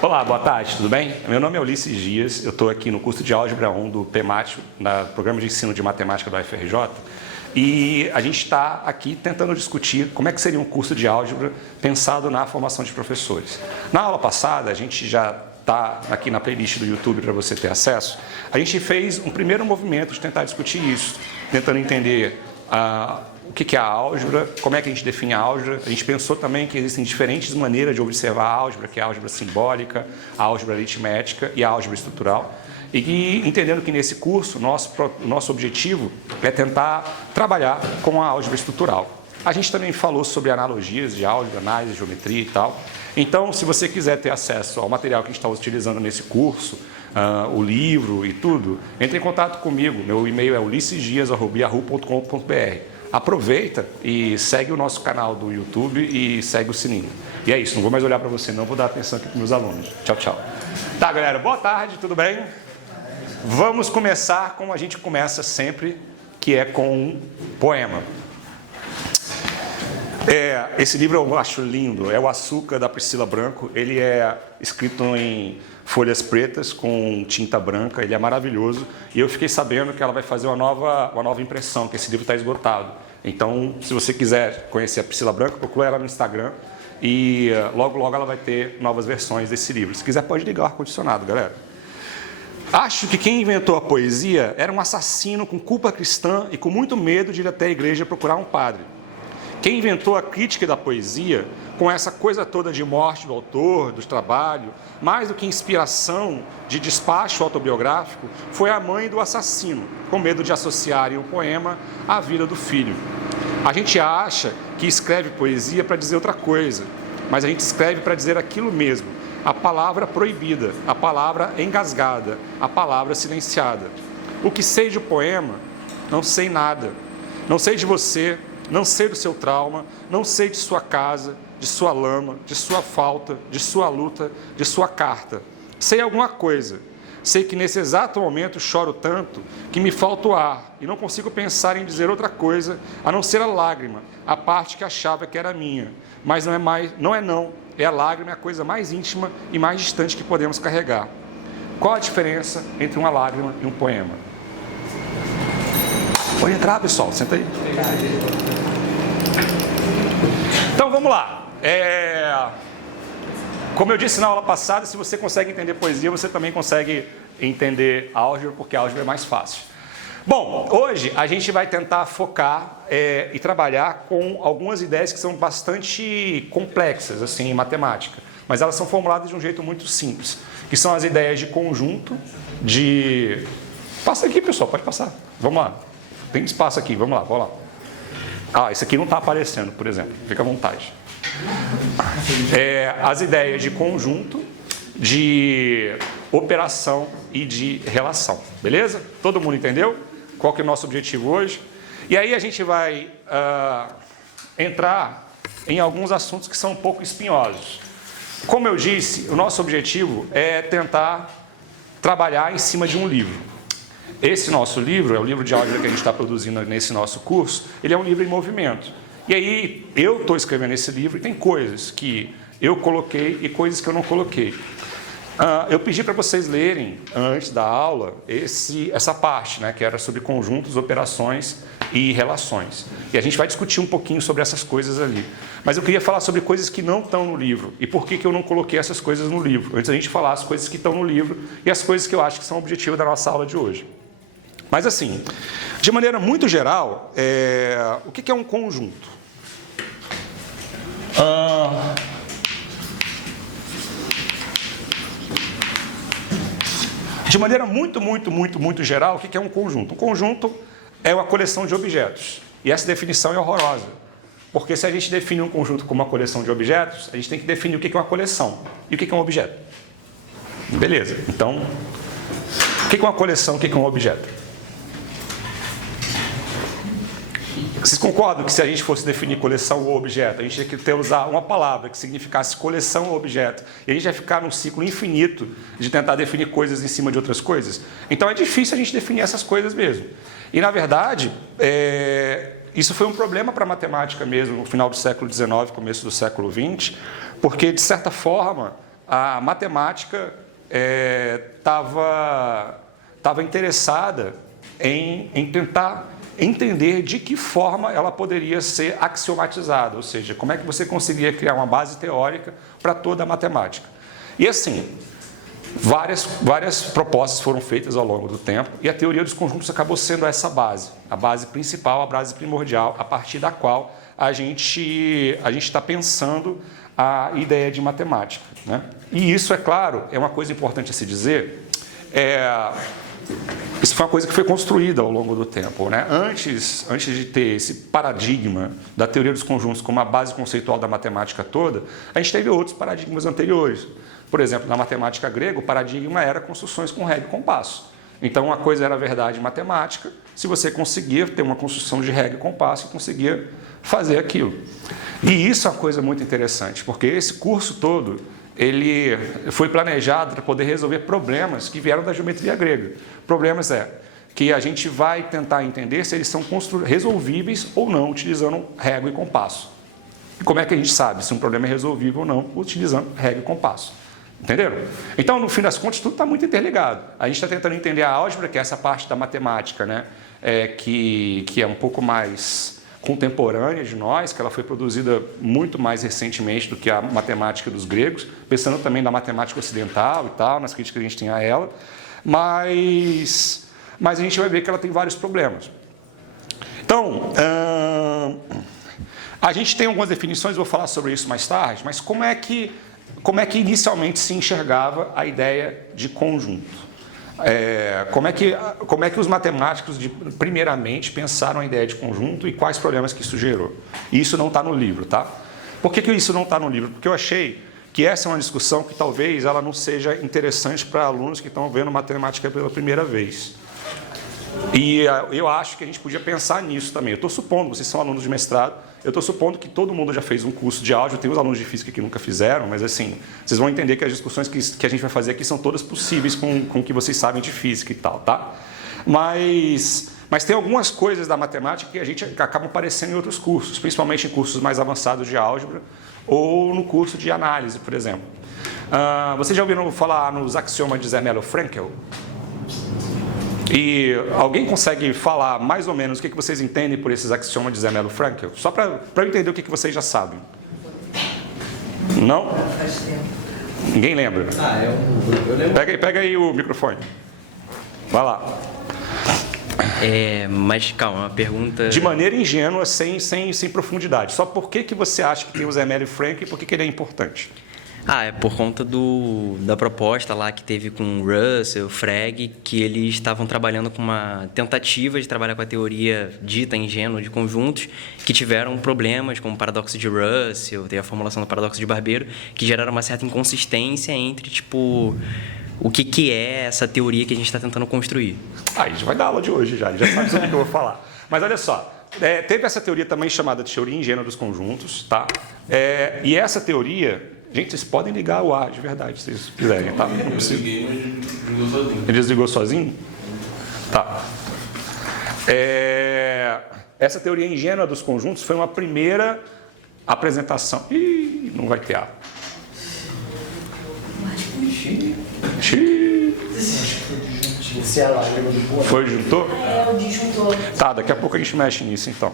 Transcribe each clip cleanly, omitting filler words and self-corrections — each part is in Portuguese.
Olá, boa tarde, tudo bem? Meu nome é Ulisses Dias, eu estou aqui no curso de Álgebra 1 do PMAT, no Programa de Ensino de Matemática da UFRJ, e a gente está aqui tentando discutir como é que seria um curso de álgebra pensado na formação de professores. Na aula passada, a gente já está aqui na playlist do YouTube para você ter acesso, a gente fez um primeiro movimento de tentar discutir isso, tentando entender o que é a álgebra, como é que a gente define a álgebra. A gente pensou também que existem diferentes maneiras de observar a álgebra, que é a álgebra simbólica, a álgebra aritmética e a álgebra estrutural. E entendendo que nesse curso, nosso objetivo é tentar trabalhar com a álgebra estrutural. A gente também falou sobre analogias de álgebra, análise, geometria e tal. Então, se você quiser ter acesso ao material que a gente está utilizando nesse curso, o livro e tudo, entre em contato comigo. Meu e-mail é ulisses.dias@yahoo.com.br. Aproveita e segue o nosso canal do YouTube e segue o sininho. E é isso, não vou mais olhar para você não, vou dar atenção aqui para meus alunos. Tchau, tchau. Tá, galera, boa tarde, tudo bem? Vamos começar como a gente começa sempre, que é com um poema. Esse livro eu acho lindo, é O Açúcar, da Priscila Branco. Ele é escrito em folhas pretas com tinta branca, ele é maravilhoso. E eu fiquei sabendo que ela vai fazer uma nova impressão, que esse livro está esgotado. Então, se você quiser conhecer a Priscila Branco, procura ela no Instagram e logo, logo ela vai ter novas versões desse livro. Se quiser, pode ligar o ar-condicionado, galera. Acho que quem inventou a poesia era um assassino com culpa cristã e com muito medo de ir até a igreja procurar um padre. Quem inventou a crítica da poesia, com essa coisa toda de morte do autor, do trabalho, mais do que inspiração de despacho autobiográfico, foi a mãe do assassino, com medo de associarem o poema à vida do filho. A gente acha que escreve poesia para dizer outra coisa, mas a gente escreve para dizer aquilo mesmo, a palavra proibida, a palavra engasgada, a palavra silenciada. O que sei de poema? Não sei nada. Não sei de você, não sei do seu trauma, não sei de sua casa, de sua lama, de sua falta, de sua luta, de sua carta. Sei alguma coisa. Sei que nesse exato momento choro tanto que me falta o ar e não consigo pensar em dizer outra coisa a não ser a lágrima, a parte que achava que era minha. Mas não é não. É a lágrima, é a coisa mais íntima e mais distante que podemos carregar. Qual a diferença entre uma lágrima e um poema? Pode entrar, pessoal, senta aí. Então vamos lá. Como eu disse na aula passada, se você consegue entender poesia, você também consegue entender álgebra, porque a álgebra é mais fácil. Bom, hoje a gente vai tentar focar e trabalhar com algumas ideias que são bastante complexas assim, em matemática, mas elas são formuladas de um jeito muito simples, que são as ideias de conjunto, de... Passa aqui, pessoal, pode passar. Vamos lá. Tem espaço aqui, vamos lá. Esse aqui não está aparecendo, por exemplo. Fica à vontade. As ideias de conjunto, de operação e de relação. Beleza? Todo mundo entendeu? Qual que é o nosso objetivo hoje? E aí a gente vai entrar em alguns assuntos que são um pouco espinhosos. Como eu disse, o nosso objetivo é tentar trabalhar em cima de um livro. Esse nosso livro, é o livro de álgebra que a gente está produzindo nesse nosso curso, ele é um livro em movimento. E aí, eu estou escrevendo esse livro e tem coisas que eu coloquei e coisas que eu não coloquei. Eu pedi para vocês lerem, antes da aula, essa parte, né, que era sobre conjuntos, operações e relações. E a gente vai discutir um pouquinho sobre essas coisas ali. Mas eu queria falar sobre coisas que não estão no livro. E por que eu não coloquei essas coisas no livro? Antes da gente falar as coisas que estão no livro e as coisas que eu acho que são o objetivo da nossa aula de hoje. Mas assim, de maneira muito geral, o que é um conjunto? De maneira muito geral, o que é um conjunto? Um conjunto é uma coleção de objetos. E essa definição é horrorosa. Porque se a gente define um conjunto como uma coleção de objetos, a gente tem que definir o que é uma coleção e o que é um objeto. Beleza, então, o que é uma coleção, o que é um objeto? Vocês concordam que se a gente fosse definir coleção ou objeto, a gente tinha que usar uma palavra que significasse coleção ou objeto, e a gente ia ficar num ciclo infinito de tentar definir coisas em cima de outras coisas? Então é difícil a gente definir essas coisas mesmo. E na verdade, isso foi um problema para a matemática mesmo, no final do século XIX, começo do século XX, porque de certa forma a matemática estava interessada em tentar entender de que forma ela poderia ser axiomatizada, ou seja, como é que você conseguia criar uma base teórica para toda a matemática. E assim, várias propostas foram feitas ao longo do tempo e a teoria dos conjuntos acabou sendo essa base, a base principal, a base primordial, a partir da qual a gente está pensando a ideia de matemática, né? E isso, é claro, é uma coisa importante a se dizer, isso foi uma coisa que foi construída ao longo do tempo, né? Antes de ter esse paradigma da teoria dos conjuntos como a base conceitual da matemática toda, a gente teve outros paradigmas anteriores. Por exemplo, na matemática grega, o paradigma era construções com régua e compasso. Então, uma coisa era verdade matemática, se você conseguia ter uma construção de régua e compasso, você conseguia fazer aquilo. E isso é uma coisa muito interessante, porque esse curso todo, ele foi planejado para poder resolver problemas que vieram da geometria grega. Problemas que a gente vai tentar entender se eles são resolvíveis ou não, utilizando régua e compasso. E como é que a gente sabe se um problema é resolvível ou não, utilizando régua e compasso? Entenderam? Então, no fim das contas, tudo está muito interligado. A gente está tentando entender a álgebra, que é essa parte da matemática, né? Que é um pouco mais contemporânea de nós, que ela foi produzida muito mais recentemente do que a matemática dos gregos, pensando também na matemática ocidental e tal, nas críticas que a gente tem a ela, mas a gente vai ver que ela tem vários problemas. Então, a gente tem algumas definições, vou falar sobre isso mais tarde, mas como é que inicialmente se enxergava a ideia de conjunto? Como é que os matemáticos primeiramente pensaram a ideia de conjunto e quais problemas que isso gerou? E isso não está no livro, tá? Por que isso não está no livro? Porque eu achei que essa é uma discussão que talvez ela não seja interessante para alunos que estão vendo matemática pela primeira vez. E eu acho que a gente podia pensar nisso também. Eu estou supondo, vocês são alunos de mestrado, eu estou supondo que todo mundo já fez um curso de álgebra, tem os alunos de física que nunca fizeram, mas assim, vocês vão entender que as discussões que a gente vai fazer aqui são todas possíveis com o que vocês sabem de física e tal, tá? Mas tem algumas coisas da matemática que a gente acaba aparecendo em outros cursos, principalmente em cursos mais avançados de álgebra ou no curso de análise, por exemplo. Vocês já ouviram falar nos axiomas de Zermelo-Fraenkel? E alguém consegue falar mais ou menos o que vocês entendem por esses axiomas de Zermelo-Fraenkel? Só para eu entender o que vocês já sabem. Não? Ninguém lembra? Eu lembro. Pega aí o microfone. Vai lá. Mas calma, uma pergunta... De maneira ingênua, sem profundidade. Só por que você acha que tem o Zermelo-Fraenkel e por que ele é importante? É por conta da proposta lá que teve com Russell, Frege, que eles estavam trabalhando com uma tentativa de trabalhar com a teoria dita ingênua de conjuntos, que tiveram problemas como o paradoxo de Russell, teve a formulação do paradoxo de Barbeiro, que geraram uma certa inconsistência entre, o que é essa teoria que a gente está tentando construir. A gente vai dar aula de hoje já sabe sobre o que eu vou falar. Mas olha só, teve essa teoria também chamada de teoria ingênua dos conjuntos, tá? E essa teoria... Gente, vocês podem ligar o ar de verdade, se vocês quiserem, tá? Eu desliguei, mas desligou sozinho. Ele desligou sozinho? Tá. Essa teoria ingênua dos conjuntos foi uma primeira apresentação. Ih, não vai ter ar. Foi disjuntor? O disjuntor. Tá, daqui a pouco a gente mexe nisso, então.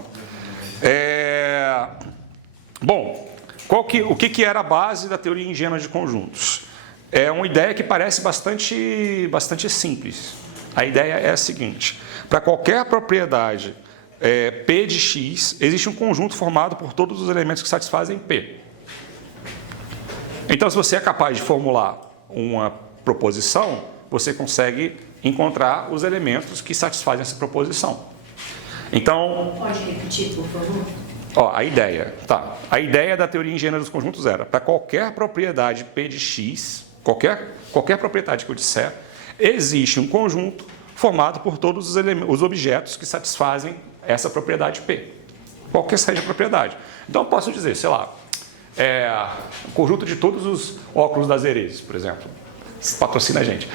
Bom... O que era a base da teoria ingênua de conjuntos? É uma ideia que parece bastante simples. A ideia é a seguinte: para qualquer propriedade P de x, existe um conjunto formado por todos os elementos que satisfazem P. Então, se você é capaz de formular uma proposição, você consegue encontrar os elementos que satisfazem essa proposição. Então... Pode repetir, por favor? A ideia da teoria ingênua dos conjuntos era, para qualquer propriedade P de x, qualquer propriedade que eu disser, existe um conjunto formado por todos os objetos que satisfazem essa propriedade P. Qualquer seja a propriedade. Então, eu posso dizer, sei lá, o conjunto de todos os óculos das Herês, por exemplo. Patrocina a gente.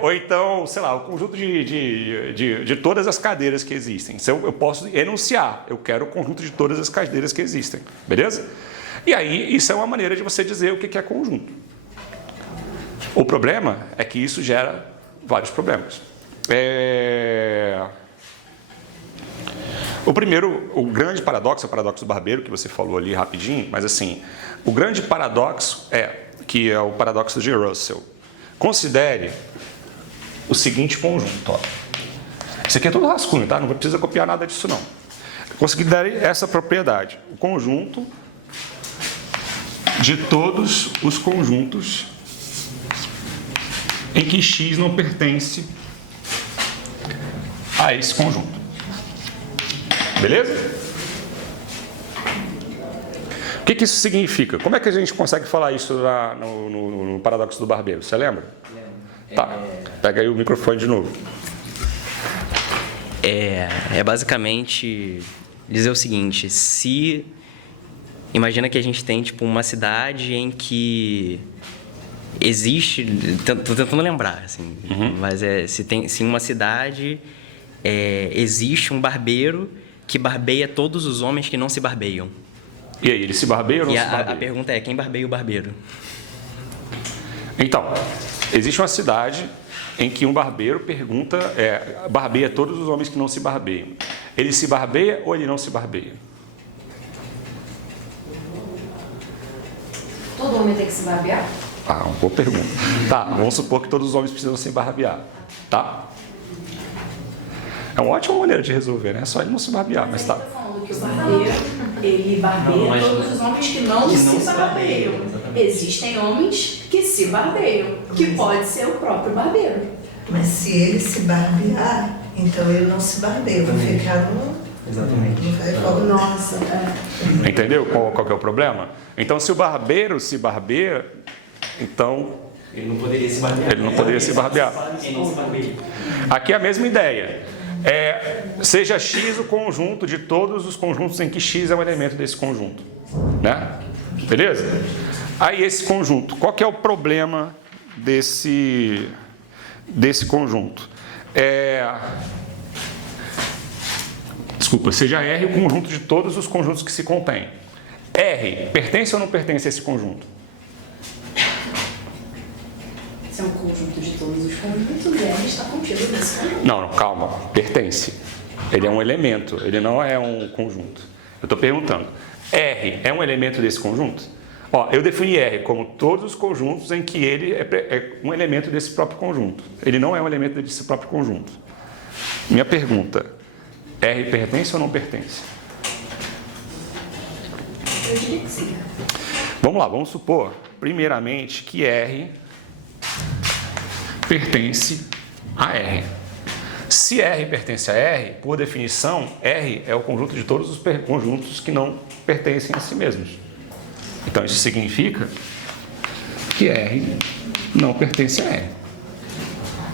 Ou então, sei lá, o conjunto de todas as cadeiras que existem. Eu posso enunciar, eu quero o conjunto de todas as cadeiras que existem. Beleza? E aí, isso é uma maneira de você dizer o que é conjunto. O problema é que isso gera vários problemas. O primeiro, o grande paradoxo, é o paradoxo do barbeiro, que você falou ali rapidinho, mas assim, o grande paradoxo que é o paradoxo de Russell. Considere o seguinte conjunto, ó. Isso aqui é tudo rascunho, tá? Não precisa copiar nada disso, não. Considere essa propriedade, o conjunto de todos os conjuntos em que X não pertence a esse conjunto. Beleza? O que isso significa? Como é que a gente consegue falar isso no paradoxo do barbeiro? Você lembra? Lembro. Tá, pega aí o microfone de novo. É basicamente dizer o seguinte: se imagina que a gente tem tipo uma cidade em que existe, tô tentando lembrar assim, mas se em uma cidade existe um barbeiro que barbeia todos os homens que não se barbeiam. E aí, ele se barbeia ou não se barbeia? A pergunta é: quem barbeia o barbeiro? Então, existe uma cidade em que um barbeiro barbeia todos os homens que não se barbeiam. Ele se barbeia ou ele não se barbeia? Todo homem tem que se barbear? Uma boa pergunta. Tá, vamos supor que todos os homens precisam se barbear, tá? É uma ótima maneira de resolver, né? É só ele não se barbear, mas tá. Ele está falando que o barbeiro, ele barbeia todos os homens que não se barbeiam. Existem homens que se barbeiam, que pode ser o próprio barbeiro. Mas se ele se barbear, então ele não se barbeia, vai ficar no... Exatamente. Nossa, Entendeu qual que é o problema? Então, se o barbeiro se barbeia, então... Ele não poderia se barbear. Ele não poderia se barbear. Aqui é a mesma ideia. Seja X o conjunto de todos os conjuntos em que X é um elemento desse conjunto. Né? Beleza? Aí esse conjunto, qual que é o problema desse conjunto? Desculpa, seja R o conjunto de todos os conjuntos que se contém. R pertence ou não pertence a esse conjunto? Se é um conjunto de todos os conjuntos, R está contido nesse conjunto. Não, calma. Pertence. Ele é um elemento, ele não é um conjunto. Eu estou perguntando, R é um elemento desse conjunto? Ó, eu defini R como todos os conjuntos em que ele é um elemento desse próprio conjunto. Ele não é um elemento desse próprio conjunto. Minha pergunta, R pertence ou não pertence? Eu diria que sim. Vamos lá, vamos supor, primeiramente, que R pertence a R. Se R pertence a R, por definição, R é o conjunto de todos os conjuntos que não pertencem a si mesmos. Então, isso significa que R não pertence a R.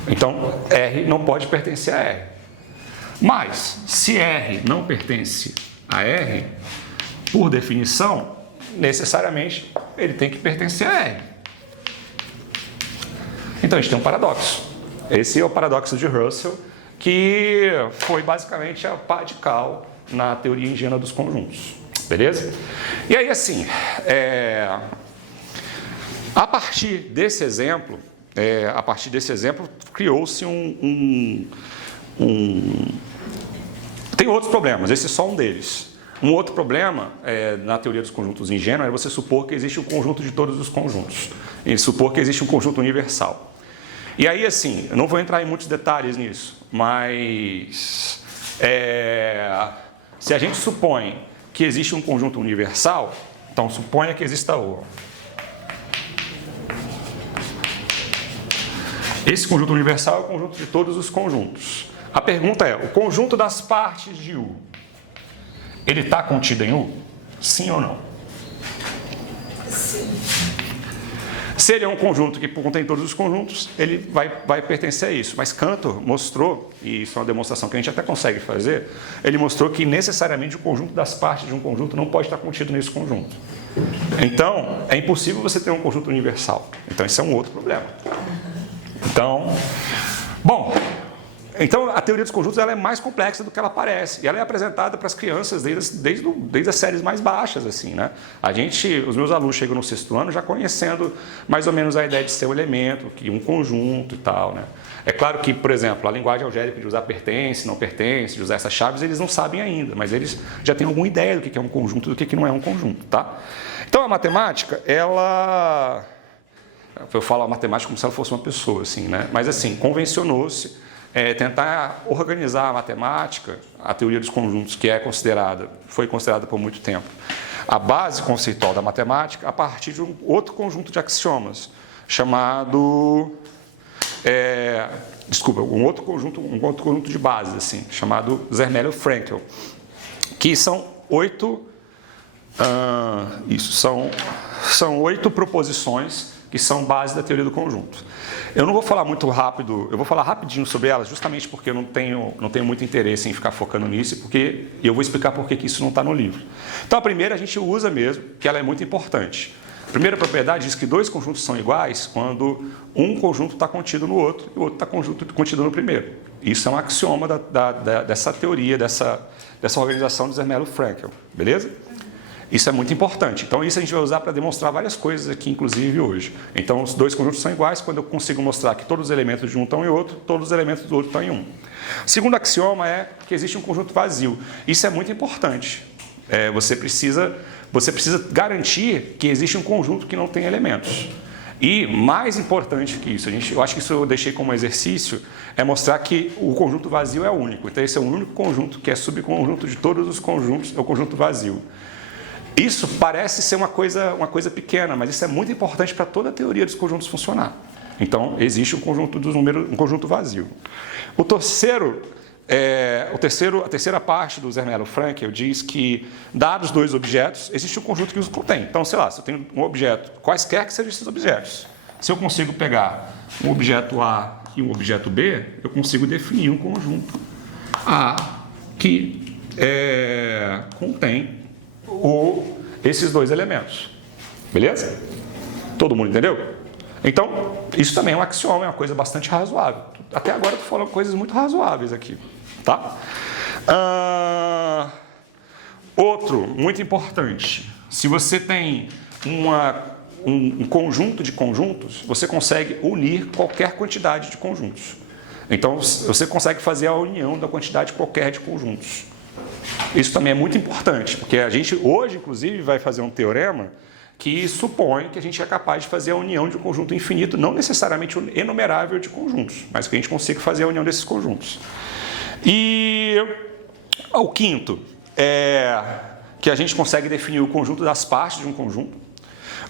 Então, R não pode pertencer a R. Mas, se R não pertence a R, por definição, necessariamente, ele tem que pertencer a R. Então, a gente tem um paradoxo. Esse é o paradoxo de Russell, que foi basicamente a pá de cal na teoria ingênua dos conjuntos. Beleza? E aí, assim, a partir desse exemplo, criou-se Tem outros problemas, esse é só um deles. Um outro problema na teoria dos conjuntos ingênuos é você supor que existe um conjunto de todos os conjuntos. E supor que existe um conjunto universal. E aí, assim, eu não vou entrar em muitos detalhes nisso, mas se a gente supõe que existe um conjunto universal, então suponha que exista O. Esse conjunto universal é o conjunto de todos os conjuntos. A pergunta é, o conjunto das partes de U, ele está contido em U? Sim ou não? sim. Se ele é um conjunto que contém todos os conjuntos, ele vai pertencer a isso. Mas Cantor mostrou, e isso é uma demonstração que a gente até consegue fazer, ele mostrou que necessariamente o conjunto das partes de um conjunto não pode estar contido nesse conjunto. Então, é impossível você ter um conjunto universal. Então, esse é um outro problema. Então, bom, Então, a teoria dos conjuntos ela é mais complexa do que ela parece. E ela é apresentada para as crianças desde as séries mais baixas, assim, né? Os meus alunos chegam no 6º ano já conhecendo mais ou menos a ideia de ser um elemento, que um conjunto e tal, né? É claro que, por exemplo, a linguagem algébrica de usar pertence, não pertence, de usar essas chaves, eles não sabem ainda, mas eles já têm alguma ideia do que é um conjunto e do que não é um conjunto, tá? Então, a matemática, ela... Eu falo a matemática como se ela fosse uma pessoa, assim, né? Mas, assim, convencionou-se tentar organizar a matemática, a teoria dos conjuntos, que foi considerada por muito tempo a base conceitual da matemática, a partir de um outro conjunto de axiomas, chamado... um outro conjunto de bases, assim, chamado Zermelo-Fraenkel, que são 8 proposições que são base da teoria do conjunto. Eu não vou falar muito rápido, eu vou falar rapidinho sobre elas, justamente porque eu não tenho muito interesse em ficar focando nisso, porque eu vou explicar por que isso não está no livro. Então, a primeira a gente usa mesmo, que ela é muito importante. A primeira propriedade diz que 2 conjuntos são iguais quando um conjunto está contido no outro e o outro está contido no primeiro. Isso é um axioma dessa teoria, dessa organização de Zermelo-Fraenkel, beleza? Isso é muito importante. Então, isso a gente vai usar para demonstrar várias coisas aqui, inclusive hoje. Então, os 2 conjuntos são iguais quando eu consigo mostrar que todos os elementos de um estão em outro, todos os elementos do outro estão em um. O segundo axioma é que existe um conjunto vazio. Isso é muito importante. Você precisa garantir que existe um conjunto que não tem elementos. E, mais importante que isso, eu acho que isso eu deixei como exercício, é mostrar que o conjunto vazio é único. Então, esse é o único conjunto que é subconjunto de todos os conjuntos, é o conjunto vazio. Isso parece ser uma coisa pequena, mas isso é muito importante para toda a teoria dos conjuntos funcionar. Então, existe um conjunto vazio. A terceira parte do Zermelo-Fraenkel diz que, dados 2 objetos, existe um conjunto que os contém. Então, sei lá, se eu tenho um objeto, quaisquer que sejam esses objetos, se eu consigo pegar um objeto A e um objeto B, eu consigo definir um conjunto A que contém esses 2 elementos. Beleza? Todo mundo entendeu? Então, isso também é um axioma, é uma coisa bastante razoável. Até agora eu estou falando coisas muito razoáveis aqui. Tá? Outro, muito importante. Se você tem um conjunto de conjuntos, você consegue unir qualquer quantidade de conjuntos. Então, você consegue fazer a união da quantidade qualquer de conjuntos. Isso também é muito importante, porque a gente hoje, inclusive, vai fazer um teorema que supõe que a gente é capaz de fazer a união de um conjunto infinito, não necessariamente enumerável de conjuntos, mas que a gente consiga fazer a união desses conjuntos. E o quinto é que a gente consegue definir o conjunto das partes de um conjunto.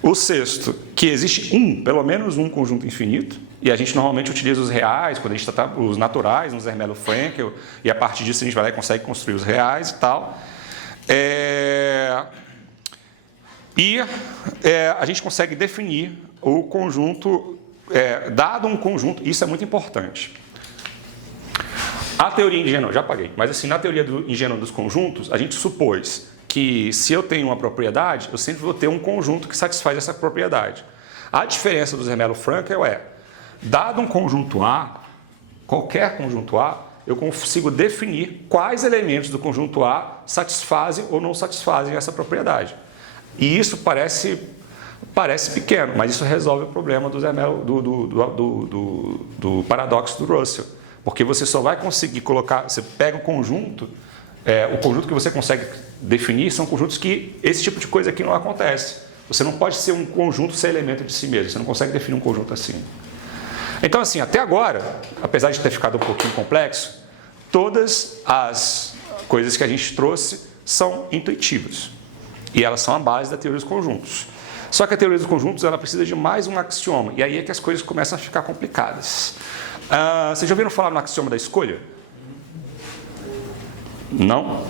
O sexto, que existe pelo menos um conjunto infinito, e a gente normalmente utiliza os reais, quando a gente trata os naturais, no Zermelo-Fraenkel, e a partir disso a gente vai lá e consegue construir os reais e tal. A gente consegue definir o conjunto, dado um conjunto, isso é muito importante. A teoria ingênua, já paguei, mas assim, na teoria ingênua dos conjuntos, a gente supôs que se eu tenho uma propriedade, eu sempre vou ter um conjunto que satisfaz essa propriedade. A diferença do Zermelo-Fraenkel dado um conjunto A, qualquer conjunto A, eu consigo definir quais elementos do conjunto A satisfazem ou não satisfazem essa propriedade. E isso parece pequeno, mas isso resolve o problema do paradoxo do Russell. Porque você só vai conseguir colocar, você pega o conjunto que você consegue definir são conjuntos que esse tipo de coisa aqui não acontece. Você não pode ser um conjunto sem elemento de si mesmo, você não consegue definir um conjunto assim. Então, assim, até agora, apesar de ter ficado um pouquinho complexo, todas as coisas que a gente trouxe são intuitivas. E elas são a base da teoria dos conjuntos. Só que a teoria dos conjuntos ela precisa de mais um axioma, e aí é que as coisas começam a ficar complicadas. Vocês já ouviram falar no axioma da escolha? Não?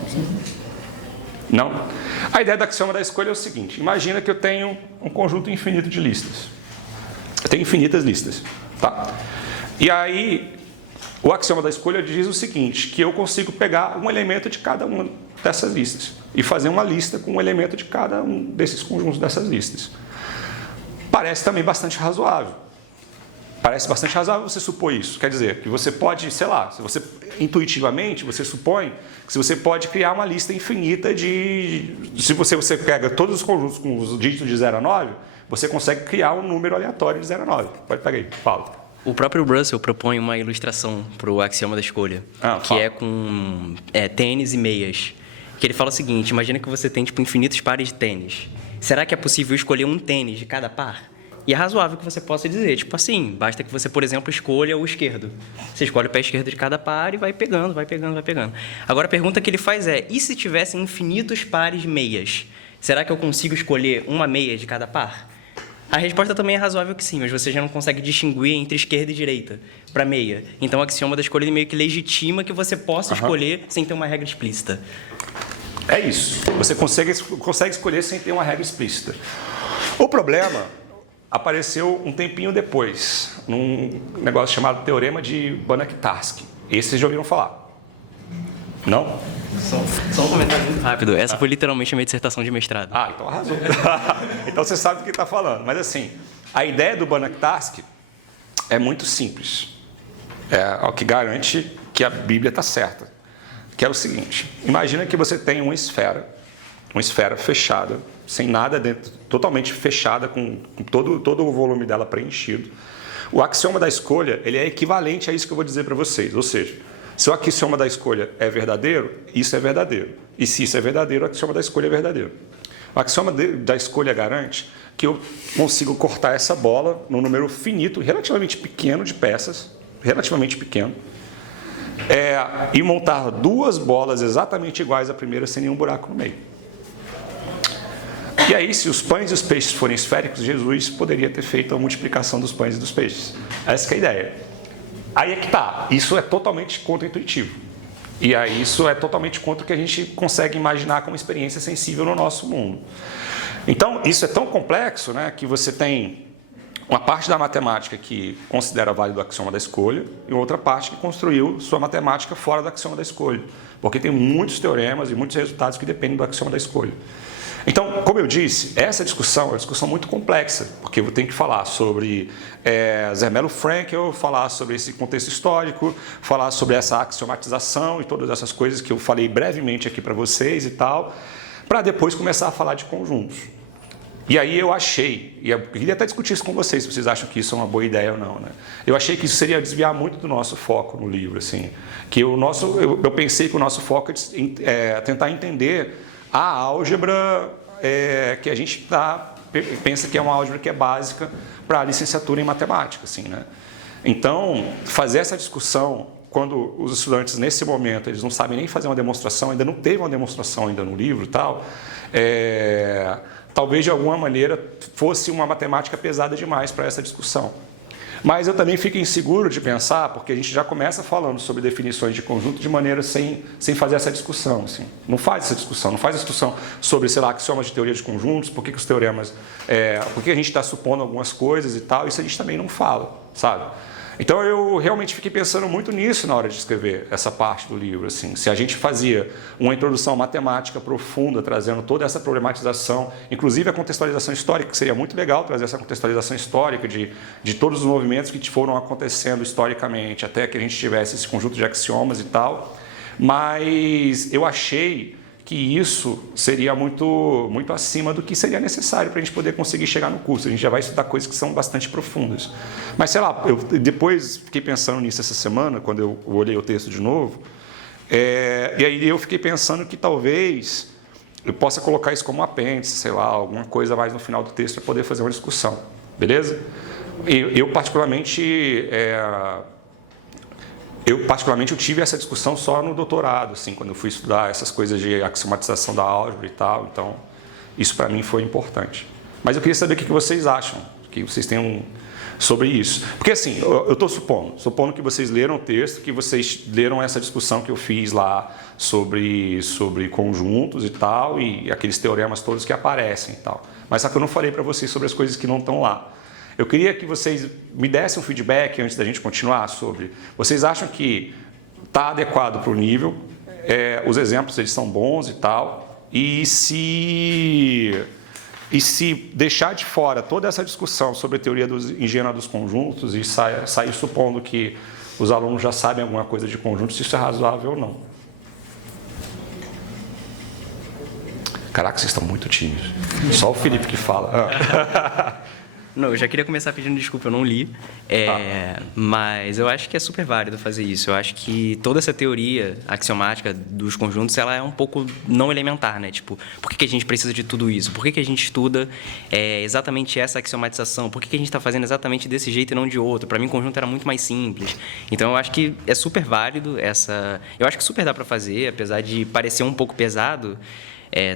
Não? A ideia do axioma da escolha é o seguinte: imagina que eu tenho um conjunto infinito de listas. Eu tenho infinitas listas. Tá? E aí, o axioma da escolha diz o seguinte, que eu consigo pegar um elemento de cada uma dessas listas e fazer uma lista com um elemento de cada um desses conjuntos dessas listas. Parece também bastante razoável. parece bastante razoável você supor isso. Quer dizer, que você pode, sei lá, se você intuitivamente você supõe que você pode criar uma lista infinita se você pega todos os conjuntos com os dígitos de 0 a 9, você consegue criar um número aleatório de 0 a 9. Pode pegar aí, fala. O próprio Russell propõe uma ilustração para o axioma da escolha, que é com tênis e meias. Que ele fala o seguinte: imagina que você tem infinitos pares de tênis. Será que é possível escolher um tênis de cada par? E é razoável que você possa dizer, assim, basta que você, por exemplo, escolha o esquerdo. Você escolhe o pé esquerdo de cada par e vai pegando, vai pegando, vai pegando. Agora a pergunta que ele faz é: e se tivessem infinitos pares de meias? Será que eu consigo escolher uma meia de cada par? A resposta também é razoável que sim, mas você já não consegue distinguir entre esquerda e direita para meia. Então o axioma da escolha meio que legitima que você possa escolher sem ter uma regra explícita. É isso. Você consegue escolher sem ter uma regra explícita. O problema apareceu um tempinho depois, num negócio chamado Teorema de Banach-Tarski. Esse vocês já ouviram falar? Não? Só um comentário muito rápido. Essa foi literalmente a minha dissertação de mestrado. Ah, então arrasou. Então você sabe do que está falando. Mas assim, a ideia do Banach-Tarski é muito simples. É o que garante que a Bíblia está certa. Que é o seguinte: imagina que você tem uma esfera fechada, sem nada dentro, totalmente fechada, com todo o volume dela preenchido. O axioma da escolha, ele é equivalente a isso que eu vou dizer para vocês. Ou seja, se o axioma da escolha é verdadeiro, isso é verdadeiro. E se isso é verdadeiro, o axioma da escolha é verdadeiro. O axioma da escolha garante que eu consigo cortar essa bola num número finito, relativamente pequeno de peças, relativamente pequeno, e montar duas bolas exatamente iguais à primeira, sem nenhum buraco no meio. E aí, se os pães e os peixes forem esféricos, Jesus poderia ter feito a multiplicação dos pães e dos peixes. Essa que é a ideia. Aí é que tá. Isso é totalmente contra-intuitivo. E aí isso é totalmente contra o que a gente consegue imaginar como experiência sensível no nosso mundo. Então, isso é tão complexo, né, que você tem uma parte da matemática que considera válido o axioma da escolha e outra parte que construiu sua matemática fora do axioma da escolha. Porque tem muitos teoremas e muitos resultados que dependem do axioma da escolha. Então, como eu disse, essa discussão é uma discussão muito complexa, porque eu tenho que falar sobre Zermelo Fraenkel, falar sobre esse contexto histórico, falar sobre essa axiomatização e todas essas coisas que eu falei brevemente aqui para vocês e tal, para depois começar a falar de conjuntos. E aí eu achei, e eu queria até discutir isso com vocês, se vocês acham que isso é uma boa ideia ou não, né? Eu achei que isso seria desviar muito do nosso foco no livro, assim, que eu pensei que o nosso foco é tentar entender a álgebra que a gente pensa que é uma álgebra que é básica para a licenciatura em matemática, assim, né? Então, fazer essa discussão quando os estudantes nesse momento eles não sabem nem fazer uma demonstração, ainda não teve uma demonstração ainda no livro, e tal, talvez de alguma maneira fosse uma matemática pesada demais para essa discussão. Mas eu também fico inseguro de pensar, porque a gente já começa falando sobre definições de conjunto de maneira sem fazer essa discussão. Assim. Não faz essa discussão, não faz a discussão sobre, sei lá, axiomas de teoria de conjuntos, por que os teoremas, por que a gente está supondo algumas coisas e tal, isso a gente também não fala, sabe? Então eu realmente fiquei pensando muito nisso na hora de escrever essa parte do livro. Assim. Se a gente fazia uma introdução matemática profunda, trazendo toda essa problematização, inclusive a contextualização histórica, que seria muito legal trazer essa contextualização histórica de todos os movimentos que foram acontecendo historicamente, até que a gente tivesse esse conjunto de axiomas e tal. Mas eu achei que isso seria muito, muito acima do que seria necessário para a gente poder conseguir chegar no curso. A gente já vai estudar coisas que são bastante profundas. Mas, sei lá, eu depois fiquei pensando nisso essa semana, quando eu olhei o texto de novo, e aí eu fiquei pensando que talvez eu possa colocar isso como apêndice, sei lá, alguma coisa mais no final do texto para poder fazer uma discussão. Beleza? Eu particularmente... Eu tive essa discussão só no doutorado, assim, quando eu fui estudar essas coisas de axiomatização da álgebra e tal. Então, isso para mim foi importante. Mas eu queria saber o que vocês acham, que vocês tenham sobre isso. Porque, assim, eu estou supondo que vocês leram o texto, que vocês leram essa discussão que eu fiz lá sobre conjuntos e tal, e aqueles teoremas todos que aparecem e tal. Mas só que eu não falei para vocês sobre as coisas que não estão lá. Eu queria que vocês me dessem um feedback antes da gente continuar sobre... Vocês acham que está adequado para o nível? Os exemplos eles são bons e tal? E se E se deixar de fora toda essa discussão sobre a teoria ingênua dos conjuntos e sair supondo que os alunos já sabem alguma coisa de conjuntos, se isso é razoável ou não. Caraca, vocês estão muito tímidos. Só o Felipe que fala. Não, eu já queria começar pedindo desculpa, eu não li, mas eu acho que é super válido fazer isso. Eu acho que toda essa teoria axiomática dos conjuntos, ela é um pouco não elementar, né? Tipo, por que a gente precisa de tudo isso? Por que a gente estuda exatamente essa axiomatização? Por que a gente está fazendo exatamente desse jeito e não de outro? Para mim, conjunto era muito mais simples. Então, eu acho que é super válido essa... Eu acho que super dá para fazer, apesar de parecer um pouco pesado,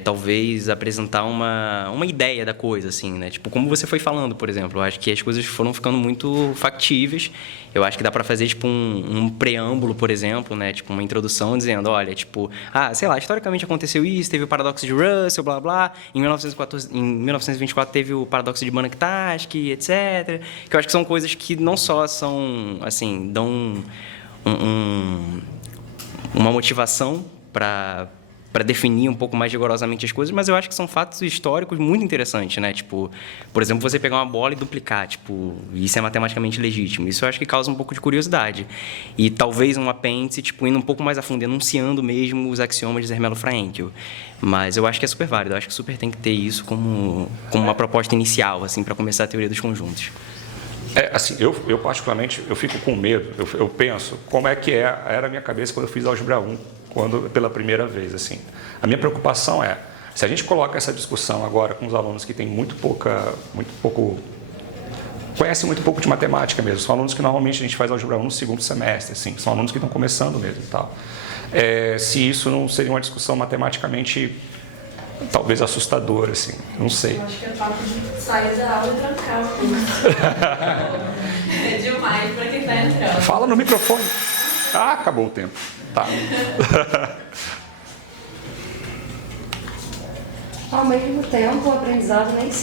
talvez apresentar uma ideia da coisa, assim, né? Tipo, como você foi falando, por exemplo, eu acho que as coisas foram ficando muito factíveis. Eu acho que dá para fazer, tipo, um preâmbulo, por exemplo, né? Tipo, uma introdução dizendo, olha, tipo, sei lá, historicamente aconteceu isso, teve o paradoxo de Russell, blá, blá. Em 1924 teve o paradoxo de Banach-Tarski, etc. Que eu acho que são coisas que não só são, assim, dão uma motivação para definir um pouco mais rigorosamente as coisas, mas eu acho que são fatos históricos muito interessantes, né? Tipo, por exemplo, você pegar uma bola e duplicar, tipo, isso é matematicamente legítimo. Isso eu acho que causa um pouco de curiosidade. E talvez um apêndice, tipo, indo um pouco mais a fundo, enunciando mesmo os axiomas de Zermelo-Fraenkel. Mas eu acho que é super válido, eu acho que super tem que ter isso como uma proposta inicial, assim, para começar a teoria dos conjuntos. Assim, eu particularmente, eu fico com medo, eu penso como é que era a minha cabeça quando eu fiz álgebra 1, pela primeira vez, assim. A minha preocupação é, se a gente coloca essa discussão agora com os alunos que têm conhecem muito pouco de matemática mesmo, são alunos que normalmente a gente faz álgebra 1 no segundo semestre, assim, são alunos que estão começando mesmo e tal. Se isso não seria uma discussão matematicamente talvez assustador, assim, não sei. Eu acho que é papo de sair da aula e trancar o curso. É demais para quem está entrando. Fala no microfone. Acabou o tempo. Tá. Ao mesmo tempo, o aprendizado nem sempre